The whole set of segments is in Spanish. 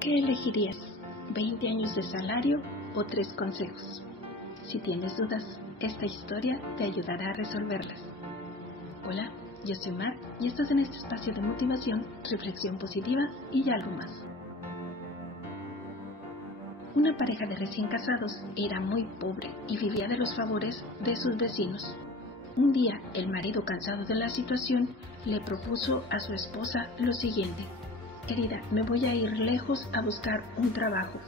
¿Qué elegirías? ¿20 años de salario o 3 consejos? Si tienes dudas, esta historia te ayudará a resolverlas. Hola, yo soy Mar y estás en este espacio de motivación, reflexión positiva y algo más. Una pareja de recién casados era muy pobre y vivía de los favores de sus vecinos. Un día, el marido, cansado de la situación, le propuso a su esposa lo siguiente: querida, me voy a ir lejos a buscar un trabajo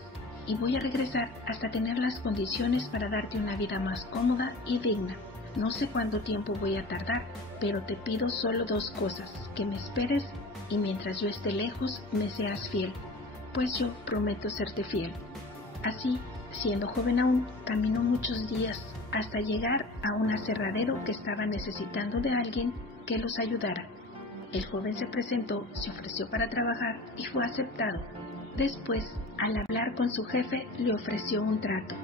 y voy a regresar hasta tener las condiciones para darte una vida más cómoda y digna. No sé cuánto tiempo voy a tardar, pero te pido solo 2 cosas: que me esperes y mientras yo esté lejos me seas fiel, pues yo prometo serte fiel. Así, siendo joven aún, caminó muchos días hasta llegar a un aserradero que estaba necesitando de alguien que los ayudara. El joven se presentó, se ofreció para trabajar y fue aceptado. Después, al hablar con su jefe, le ofreció un trato,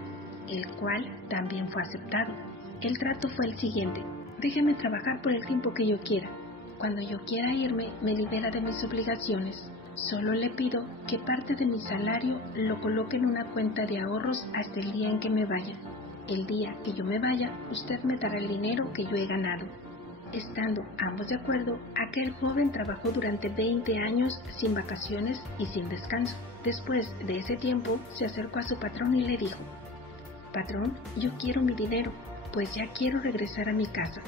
el cual también fue aceptado. El trato fue el siguiente: déjeme trabajar por el tiempo que yo quiera. Cuando yo quiera irme, me libera de mis obligaciones. Solo le pido que parte de mi salario lo coloque en una cuenta de ahorros hasta el día en que me vaya. El día que yo me vaya, usted me dará el dinero que yo he ganado. Estando ambos de acuerdo, aquel joven trabajó durante 20 años sin vacaciones y sin descanso. Después de ese tiempo, se acercó a su patrón y le dijo: patrón, yo quiero mi dinero, pues ya quiero regresar a mi casa.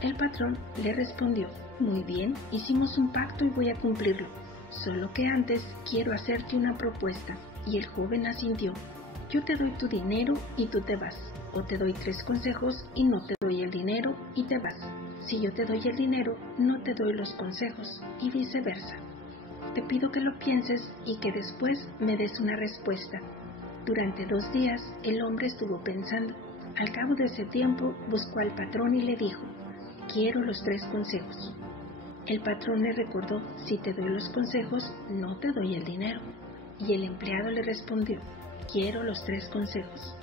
El patrón le respondió: muy bien, hicimos un pacto y voy a cumplirlo. Solo que antes quiero hacerte una propuesta. Y el joven asintió: yo te doy tu dinero y tú te vas, o te doy 3 consejos y no te doy el dinero y te vas. Si yo te doy el dinero, no te doy los consejos, y viceversa. Te pido que lo pienses y que después me des una respuesta. Durante 2 días, el hombre estuvo pensando. Al cabo de ese tiempo, buscó al patrón y le dijo: quiero los 3 consejos. El patrón le recordó: si te doy los consejos, no te doy el dinero. Y el empleado le respondió: quiero los 3 consejos.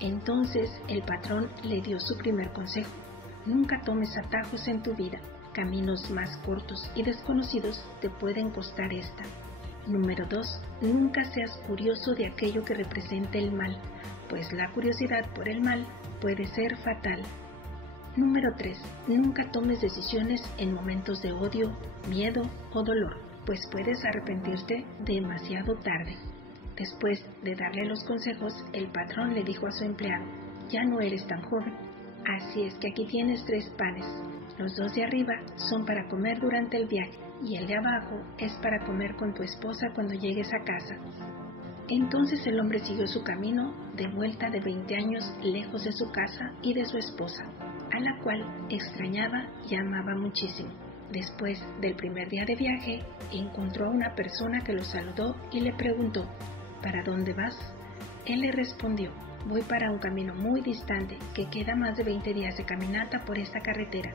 Entonces el patrón le dio su primer consejo: nunca tomes atajos en tu vida. Caminos más cortos y desconocidos te pueden costar esta. Número 2. Nunca seas curioso de aquello que representa el mal, pues la curiosidad por el mal puede ser fatal. Número 3. Nunca tomes decisiones en momentos de odio, miedo o dolor, pues puedes arrepentirte demasiado tarde. Después de darle los consejos, el patrón le dijo a su empleado: ya no eres tan joven, así es que aquí tienes 3 panes. Los 2 de arriba son para comer durante el viaje y el de abajo es para comer con tu esposa cuando llegues a casa. Entonces el hombre siguió su camino de vuelta de 20 años lejos de su casa y de su esposa, a la cual extrañaba y amaba muchísimo. Después del primer día de viaje, encontró a una persona que lo saludó y le preguntó: ¿para dónde vas? Él le respondió: voy para un camino muy distante que queda más de 20 días de caminata por esta carretera.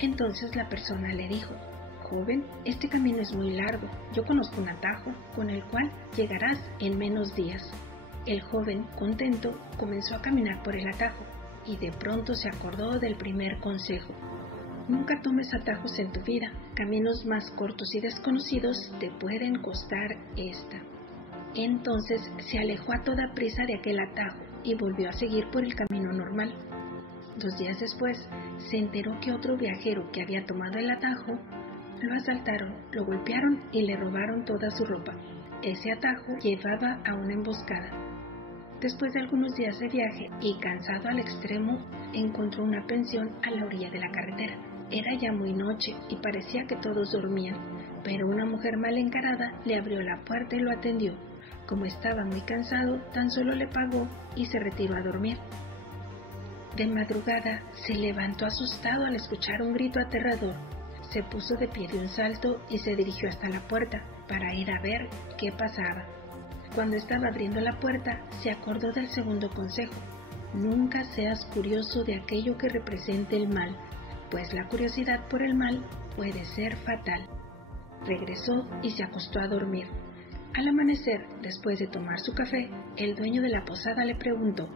Entonces la persona le dijo: joven, este camino es muy largo, yo conozco un atajo con el cual llegarás en menos días. El joven, contento, comenzó a caminar por el atajo y de pronto se acordó del primer consejo: nunca tomes atajos en tu vida, caminos más cortos y desconocidos te pueden costar esta. Entonces se alejó a toda prisa de aquel atajo y volvió a seguir por el camino normal. 2 días después, se enteró que otro viajero que había tomado el atajo lo asaltaron, lo golpearon y le robaron toda su ropa. Ese atajo llevaba a una emboscada. Después de algunos días de viaje y cansado al extremo, encontró una pensión a la orilla de la carretera. Era ya muy noche y parecía que todos dormían, pero una mujer mal encarada le abrió la puerta y lo atendió. Como estaba muy cansado, tan solo le pagó y se retiró a dormir. De madrugada se levantó asustado al escuchar un grito aterrador. Se puso de pie de un salto y se dirigió hasta la puerta para ir a ver qué pasaba. Cuando estaba abriendo la puerta, se acordó del segundo consejo: nunca seas curioso de aquello que represente el mal, pues la curiosidad por el mal puede ser fatal. Regresó y se acostó a dormir. Al amanecer, después de tomar su café, el dueño de la posada le preguntó: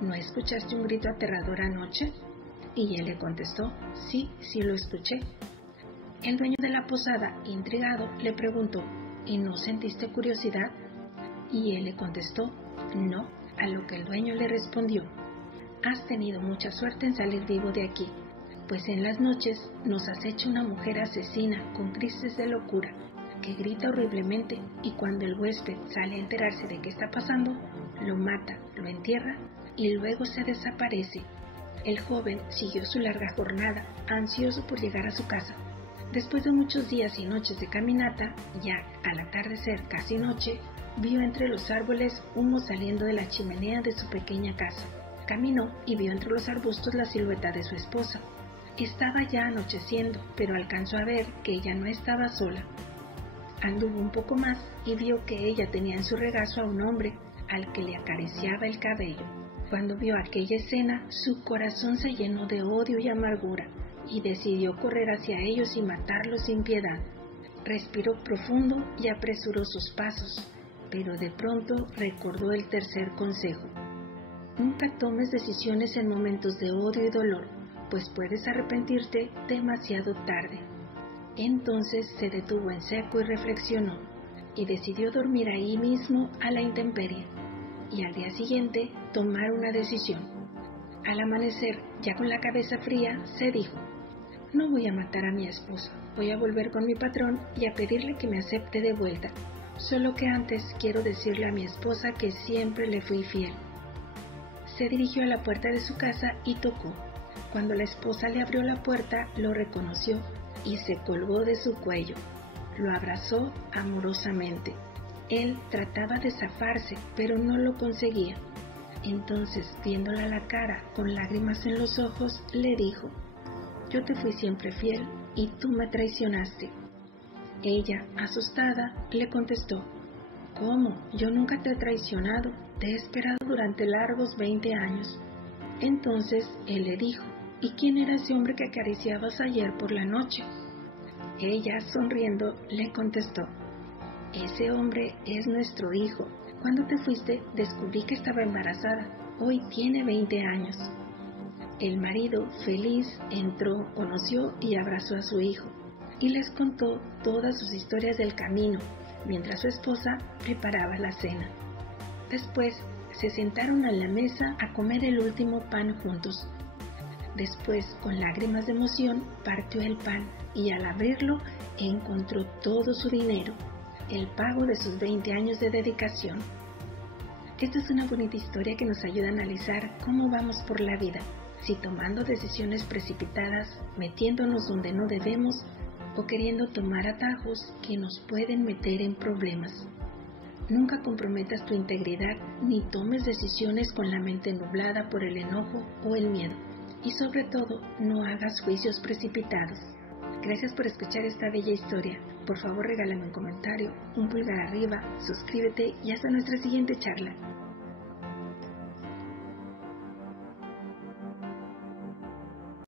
¿no escuchaste un grito aterrador anoche? Y él le contestó: sí lo escuché. El dueño de la posada, intrigado, le preguntó: ¿Y no sentiste curiosidad? Y él le contestó, no, a lo que el dueño le respondió, has tenido mucha suerte en salir vivo de aquí, pues en las noches nos acecha una mujer asesina con crisis de locura, que grita horriblemente y cuando el huésped sale a enterarse de qué está pasando, lo mata, lo entierra y luego se desaparece. El joven siguió su larga jornada, ansioso por llegar a su casa. Después de muchos días y noches de caminata, ya al atardecer casi noche, vio entre los árboles humo saliendo de la chimenea de su pequeña casa. Caminó y vio entre los arbustos la silueta de su esposa. Estaba ya anocheciendo, pero alcanzó a ver que ella no estaba sola. Anduvo un poco más y vio que ella tenía en su regazo a un hombre al que le acariciaba el cabello. Cuando vio aquella escena, su corazón se llenó de odio y amargura y decidió correr hacia ellos y matarlos sin piedad. Respiró profundo y apresuró sus pasos, pero de pronto recordó el tercer consejo. Nunca tomes decisiones en momentos de odio y dolor, pues puedes arrepentirte demasiado tarde. Entonces se detuvo en seco y reflexionó, y decidió dormir ahí mismo a la intemperie, y al día siguiente tomar una decisión. Al amanecer, ya con la cabeza fría, se dijo, no voy a matar a mi esposa, voy a volver con mi patrón y a pedirle que me acepte de vuelta, solo que antes quiero decirle a mi esposa que siempre le fui fiel. Se dirigió a la puerta de su casa y tocó. Cuando la esposa le abrió la puerta, lo reconoció y se colgó de su cuello. Lo abrazó amorosamente. Él trataba de zafarse, pero no lo conseguía. Entonces, viéndola a la cara con lágrimas en los ojos, le dijo, yo te fui siempre fiel y tú me traicionaste. Ella, asustada, le contestó, ¿cómo? Yo nunca te he traicionado, te he esperado durante largos 20 años. Entonces él le dijo, ¿y quién era ese hombre que acariciabas ayer por la noche? Ella, sonriendo, le contestó, ese hombre es nuestro hijo. Cuando te fuiste, descubrí que estaba embarazada. Hoy tiene 20 años. El marido, feliz, entró, conoció y abrazó a su hijo, y les contó todas sus historias del camino, mientras su esposa preparaba la cena. Después, se sentaron a la mesa a comer el último pan juntos. Después, con lágrimas de emoción, partió el pan y al abrirlo encontró todo su dinero, el pago de sus 20 años de dedicación. Esta es una bonita historia que nos ayuda a analizar cómo vamos por la vida, si tomando decisiones precipitadas, metiéndonos donde no debemos o queriendo tomar atajos que nos pueden meter en problemas. Nunca comprometas tu integridad ni tomes decisiones con la mente nublada por el enojo o el miedo. Y sobre todo, no hagas juicios precipitados. Gracias por escuchar esta bella historia. Por favor, regálame un comentario, un pulgar arriba, suscríbete y hasta nuestra siguiente charla.